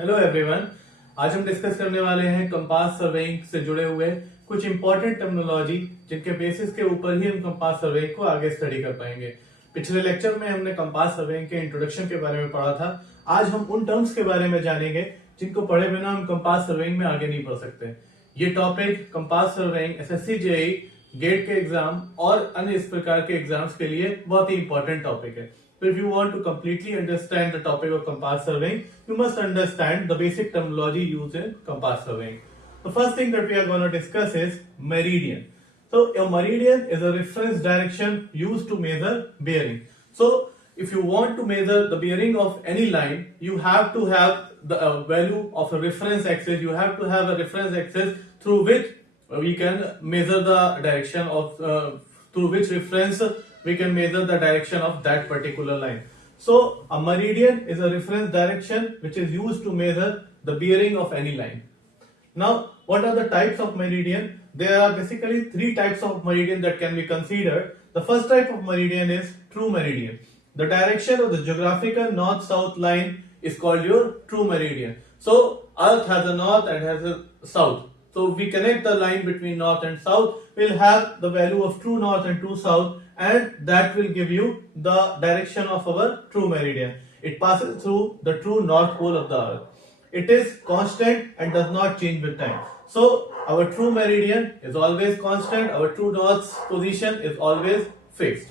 Hello everyone. आज हम discuss करने वाले हैं कंपास सर्वेइंग से जुड़े हुए कुछ इंपॉर्टेंट टर्मिनोलॉजी जिनके बेसिस के ऊपर ही हम कंपास सर्वेइंग को आगे स्टडी कर पाएंगे। पिछले लेक्चर में हमने कंपास सर्वेइंग के इंट्रोडक्शन के बारे में पढ़ा था। आज हम उन टर्म्स के बारे में जानेंगे जिनको पढ़े बिना हम कंपास सर्वेइंग में आगे नहीं बढ़ सकते। ये topic compass surveying SSC JEE GATE के एग्जाम और अन्य इस प्रकार के एग्जाम्स के लिए बहुत ही इंपॉर्टेंट टॉपिक है। So if you want to completely understand the topic of compass surveying, you must understand the basic terminology used in compass surveying. The first thing that we are going to discuss is meridian. So a meridian is a reference direction used to measure bearing. So if you want to measure the bearing of any line, you have to have the value of a reference axis. You have to have a reference axis through which we can measure the direction of through which reference we can measure the direction of that particular line. So a meridian is a reference direction which is used to measure the bearing of any line. Now, what are the types of meridian? There are basically three types of meridian that can be considered. The first type of meridian is true meridian. The direction of the geographical north-south line is called your true meridian. So Earth has a north and has a south. So if we connect the line between north and south, we'll have the value of true north and true south, and that will give you the direction of our true meridian. It passes through the true north pole of the earth. It is constant and does not change with time. So our true meridian is always constant, our true north's position is always fixed.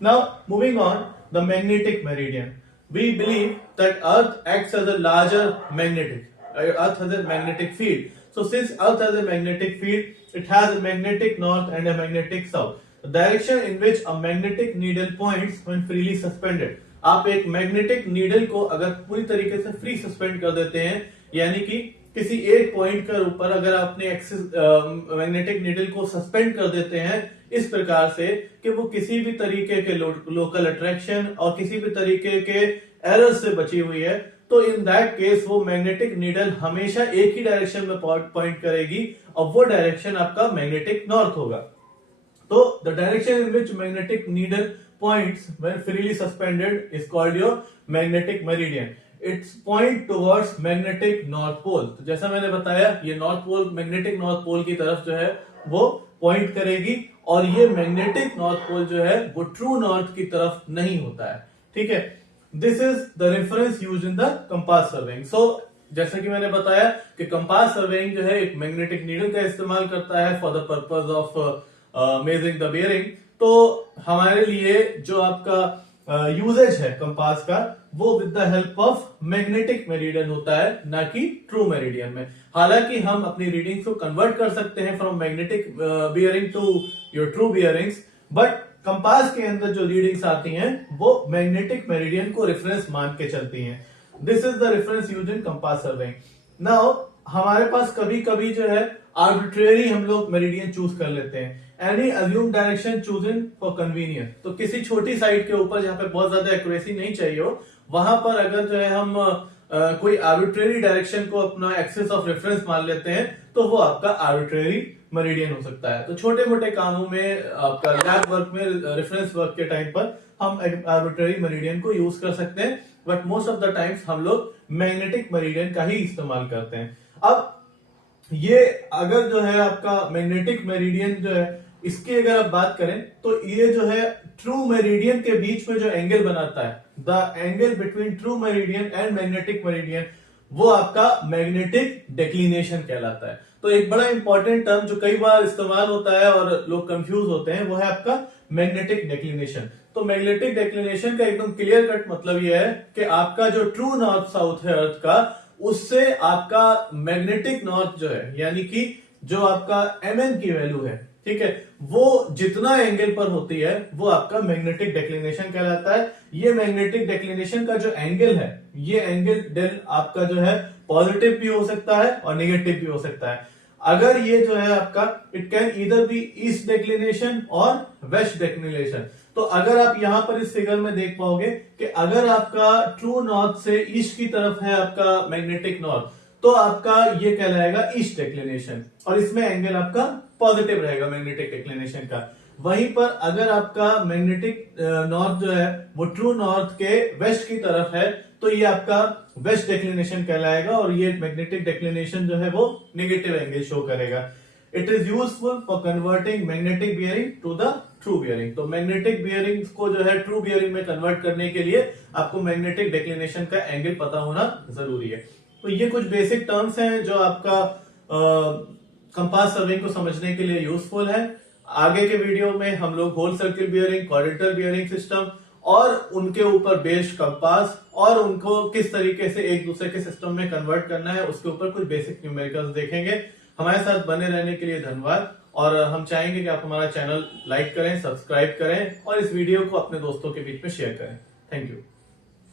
Now moving on, the magnetic meridian. We believe that earth acts as a larger earth has a magnetic field. So since earth has a magnetic field, it has a magnetic north and a magnetic south. The direction in which a magnetic needle points when freely suspended. आप एक magnetic needle को अगर पूरी तरीके से free suspend कर देते हैं, यानी कि किसी एक पॉइंट के ऊपर अगर आपने एक्सिस मैग्नेटिक नीडल को सस्पेंड कर देते हैं इस प्रकार से कि वो किसी भी तरीके के लोकल अट्रैक्शन और किसी भी तरीके के एरर से बची हुई है, तो इन दैट केस वो मैग्नेटिक नीडल हमेशा एक ही डायरेक्शन में पॉइंट करेगी और वो डायरेक्शन आपका मैग्नेटिक नॉर्थ होगा। So the direction in which magnetic needle points when freely suspended is called your magnetic meridian. It's point towards magnetic north pole. तो जैसा मैंने बताया, ये north pole magnetic north pole की तरफ जो है वो पॉइंट करेगी और ये मैग्नेटिक नॉर्थ पोल जो है वो ट्रू नॉर्थ की तरफ नहीं होता है। ठीक है, this is the reference used in the compass surveying. So जैसा कि मैंने बताया कि कंपास सर्वेइंग जो है एक मैग्नेटिक नीडल का इस्तेमाल करता है for the purpose of measuring the bearing. तो हमारे लिए जो आपका यूजेज है कंपास का वो with the help of magnetic meridian होता है, ना कि ट्रू मेरिडियन में। हालांकि हम अपनी रीडिंग्स को कन्वर्ट कर सकते हैं from magnetic bearing to your true bearings, but compass के अंदर जो रीडिंग्स आती हैं वो मैग्नेटिक मेरिडियन को रेफरेंस मान के चलती हैं। This is the reference used in compass surveying. Now हमारे पास कभी कभी जो है आर्बिट्रेरी हम लोग मेरिडियन चूज कर लेते हैं, any assume direction chosen for convenience. तो किसी छोटी साइड के ऊपर जहां पे बहुत ज्यादा एक्यूरेसी नहीं चाहिए हो, वहां पर अगर जो है हम कोई आर्बिट्रेरी डायरेक्शन को अपना एक्सिस ऑफ रेफरेंस मान लेते हैं तो वो आपका आर्बिट्रेरी मेरिडियन हो सकता है। तो छोटे मोटे कामों में आपका लैब वर्क में रेफरेंस वर्क के टाइम पर हम आर्बिट्रेरी मेरिडियन को यूज कर सकते हैं, but most of the times हम लोग मैग्नेटिक मेरिडियन का ही इस्तेमाल करते हैं। अब ये अगर जो है आपका मैग्नेटिक मेरिडियन जो है इसकी अगर आप बात करें तो ये जो है ट्रू मेरिडियन के बीच में जो एंगल बनाता है, the angle between true meridian and magnetic meridian, वो आपका मैग्नेटिक डेक्लिनेशन कहलाता है। तो एक बड़ा इंपॉर्टेंट टर्म जो कई बार इस्तेमाल होता है और लोग कंफ्यूज होते हैं वो है आपका मैग्नेटिक डेक्लिनेशन। तो मैग्नेटिक डेक्लिनेशन का एकदम क्लियर कट मतलब यह है कि आपका जो ट्रू नॉर्थ साउथ है अर्थ का, उससे आपका मैग्नेटिक नॉर्थ जो है यानी कि जो आपका mn की वैल्यू है, ठीक है, वो जितना एंगल पर होती है वो आपका मैग्नेटिक डेक्लिनेशन कहलाता है। ये मैग्नेटिक डेक्लिनेशन का जो एंगल है, ये एंगल डेल आपका जो है पॉजिटिव भी हो सकता है और नेगेटिव भी हो सकता है। अगर ये जो है आपका it can either be east declination और वेस्ट डेक्लिनेशन। तो अगर आप यहां पर इस फिगर में देख पाओगे कि अगर आपका ट्रू नॉर्थ से ईस्ट की तरफ है आपका मैग्नेटिक नॉर्थ, तो आपका ये कहलाएगा ईस्ट डेक्लिनेशन और इसमें एंगल आपका पॉजिटिव रहेगा मैग्नेटिक डेक्लिनेशन का। वहीं पर अगर आपका मैग्नेटिक नॉर्थ जो है वो ट्रू नॉर्थ के वेस्ट की तरफ है तो ये आपका वेस्ट डिक्लिनेशन कहलाएगा और ये मैग्नेटिक डिक्लिनेशन जो है वो नेगेटिव एंगल शो करेगा। It is useful for converting magnetic bearing to the true bearing. तो मैग्नेटिक बियरिंग को जो है ट्रू बियरिंग में कन्वर्ट करने के लिए आपको मैग्नेटिक डिक्लिनेशन का एंगल पता होना जरूरी है। तो ये कुछ बेसिक टर्म्स हैं जो आपका कंपास सर्विंग को समझने के लिए यूजफुल है। आगे के वीडियो में हम लोग whole circle bearing, quadrantal bearing system और उनके ऊपर बेस्ड कंपास और उनको किस तरीके से एक दूसरे के सिस्टम में कन्वर्ट करना है उसके ऊपर कुछ बेसिक न्यूमेरिकल्स देखेंगे। हमारे साथ बने रहने के लिए धन्यवाद और हम चाहेंगे कि आप हमारा चैनल लाइक करें, सब्सक्राइब करें और इस वीडियो को अपने दोस्तों के बीच में शेयर करें। Thank you.